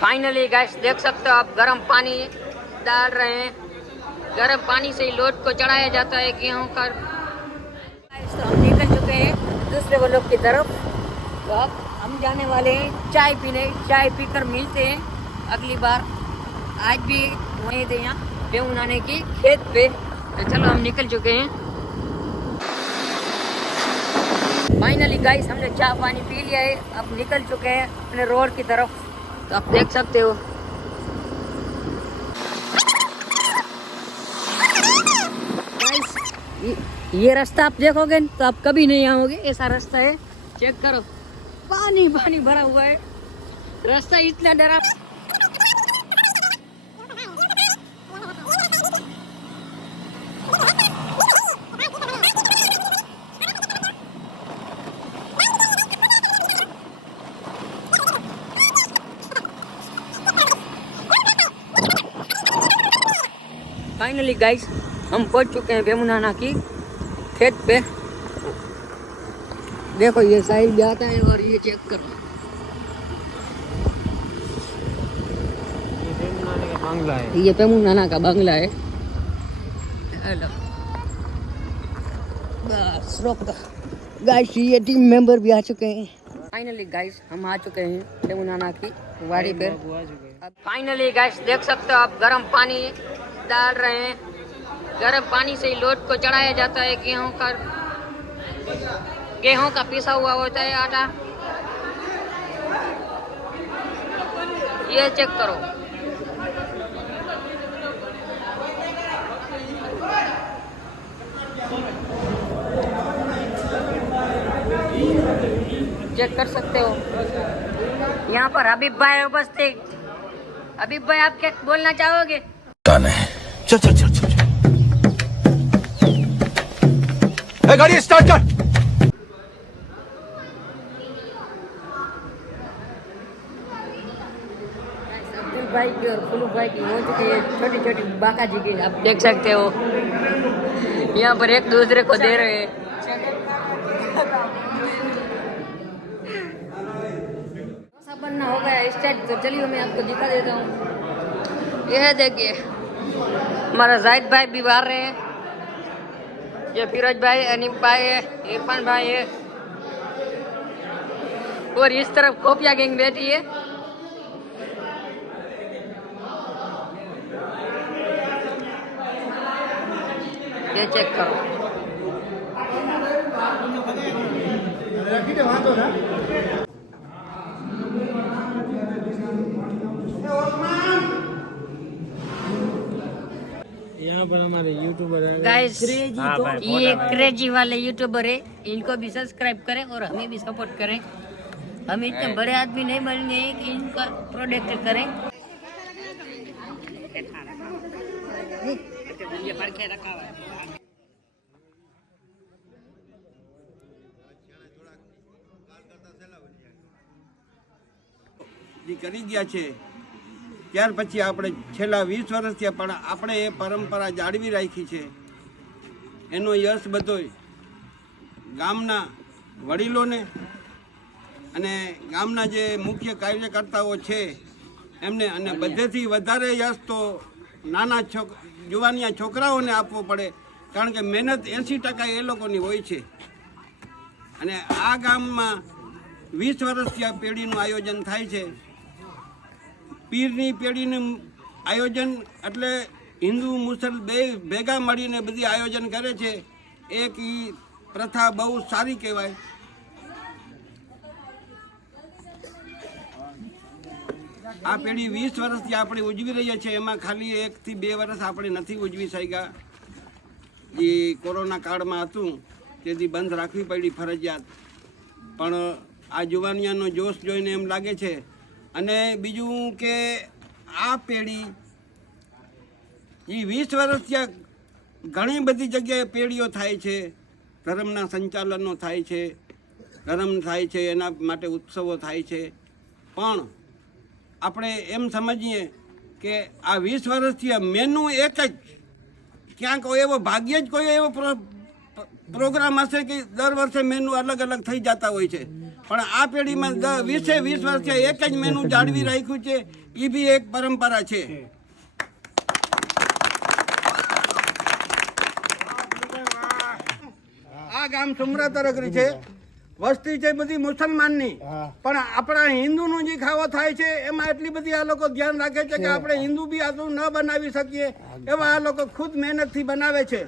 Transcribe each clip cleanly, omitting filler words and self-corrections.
Finally guys देख सकते हो आप, गर्म पानी डाल रहे हैं। गर्म पानी से ही लोट को चढ़ाया जाता है गेहूं का। तो हम निकल चुके हैं दूसरे ब्लॉक की तरफ। तो अब हम जाने वाले हैं चाय पीने। चाय पीकर मिलते हैं अगली बार। आज भी वहीं थे यहाँ गेहूं लाने की खेत पे। तो चलो हम निकल चुके हैं फाइनली गाइस। हमने चाय पानी पी लिया है, अब निकल चुके हैं अपने रोड की तरफ। तो आप देख सकते हो ये रास्ता आप देखोगे तो आप कभी नहीं आओगे, ऐसा रास्ता है। चेक करो, पानी पानी भरा हुआ है, रास्ता इतना डरा। फाइनली गाइस हम पहुंच चुके हैं बेमुनाना की खेत पे। देखो ये साहिल भी आता है और ये चेक करो, ये बेमुनाना का बंगला है। ये बेमुनाना का बंगला है। हेलो बस रोक दो गाइस, ये टीम मेंबर भी आ चुके हैं। फाइनली गाइस हम आ चुके हैं बेमुनाना की वाड़ी पे। फाइनली गाइस देख सकते हो आप, गर्म पानी डाल रहे हैं। गर्म पानी से ही लोट को चढ़ाया जाता है गेहूं का। गेहूं का पिसा हुआ होता है आटा। ये चेक करो, चेक कर सकते हो। यहाँ पर हबीब भाई उपस्थित। हबीब भाई आप क्या बोलना चाहोगे? चल चल चल चल गाड़ी स्टार्ट कर। अब्दुल भाई की और फुलू भाई की हो चुकी है छोटी छोटी बाका जी की, आप देख सकते हो। यहाँ पर एक दूसरे को दे रहे हैं। ऐसा बनना हो गया स्टार्ट। तो चलिए मैं आपको दिखा देता हूँ। यह देखिए हमारा जाहिद भाई भी बाहर रहे हैं। ये फिरोज भाई, अनीफ भाई है, इरफान भाई है और इस तरफ खोपिया गैंग बैठी है। ये चेक करो, यहाँ पर हमारे यूट्यूबर गाइस ये क्रेजी वाले यूट्यूबर है, इनको भी सब्सक्राइब करें और हमें भी सपोर्ट करें। हम इतने बड़े आदमी नहीं बनेंगे कि इनका प्रोडक्ट करें। કરી ગયા છે ત્યાર પછી આપણે છેલ્લા 20 વર્ષથી પણ આપણે એ પરંપરા જાળવી રાખી છે। એનો યશ બધો ગામના વડીલોને અને ગામના જે મુખ્ય કાર્યકર્તાઓ છે એમને, અને બધેથી વધારે યશ તો નાના જુવાનિયા છોકરાઓને આપવો પડે, કારણ કે મહેનત 80% એ લોકોની હોય છે। અને આ ગામમાં 20 વર્ષથી આ પેઢીનું આયોજન થાય છે। પીરની પેઢીનું આયોજન એટલે હિન્દુ મુસલ બે ભેગા મળીને બધી આયોજન કરે છે। એક એ પ્રથા બહુ સારી કહેવાય। આ પેઢી 20 વર્ષથી આપણે ઉજવી રહ્યા છીએ, એમાં ખાલી 1 થી 2 વર્ષ આપણે નથી ઉજવી શક્યા। જે કોરોના કાળમાં હતું તેથી બંધ રાખવી પડી ફરજિયાત, પણ આ જુવાનિયાનો જોશ જોઈને એમ લાગે છે। અને બીજું કે આ પેઢી એ 20 વર્ષથી ઘણી બધી જગ્યાએ પેઢીઓ થાય છે, ધર્મના સંચાલનો થાય છે, ધર્મ થાય છે, એના માટે ઉત્સવો થાય છે। પણ આપણે એમ સમજીએ કે આ 20 વર્ષથી મેનુ એક જ, ક્યાંક એવો ભાગ્યે જ કોઈ એવો પ્રોગ્રામ હશે કે દર વર્ષે મેનુ અલગ અલગ થઈ જતા હોય છે, પણ આ પેઢીમાં 20 વર્ષથી એક જ મેનુ જાળવી રાખ્યું છે. એ બી એક પરંપરા છે. આ ગામ સુમરા તરગરી છે. વસ્તી છે બધી મુસલમાનની, પણ આપણા હિન્દુનું જે ખાવો થાય છે એમાં એટલી બધી આ લોકો ધ્યાન રાખે છે કે આપણે હિન્દુ બી આટલું ન બનાવી શકીએ એવા આ લોકો ખુદ મહેનતથી બનાવે છે.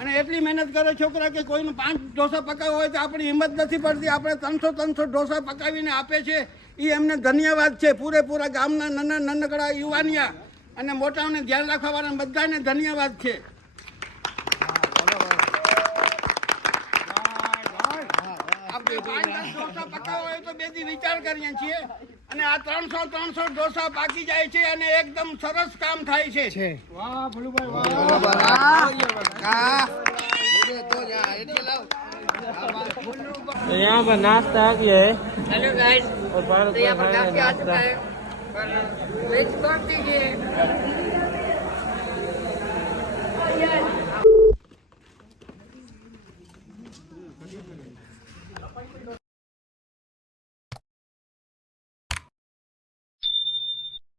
અને એટલી મહેનત કરે છોકરા કે કોઈનું 5 ઢોસા પકાવવા હોય તો આપણી હિંમત નથી પડતી, આપણે 300 ઢોસા પકાવીને આપે છે. એ એમને ધન્યવાદ છે. પૂરેપૂરા ગામના નાનકડા યુવાનિયા અને મોટાઓને ધ્યાન રાખવાવાળા બધાને ધન્યવાદ છે. આપણે 5-10 ઢોસા પકાવવા હોય તો 2 દી વિચાર કરીએ છીએ, અને આ 300 ઢોસા પાકી જાય છે અને એકદમ સરસ કામ થાય છે. तो यहाँ पर नाश्ता आ गया है हेलो गाइस, और तो यहाँ पर नाश्ता काफी आ चुका है, वेज कौन दीजिए?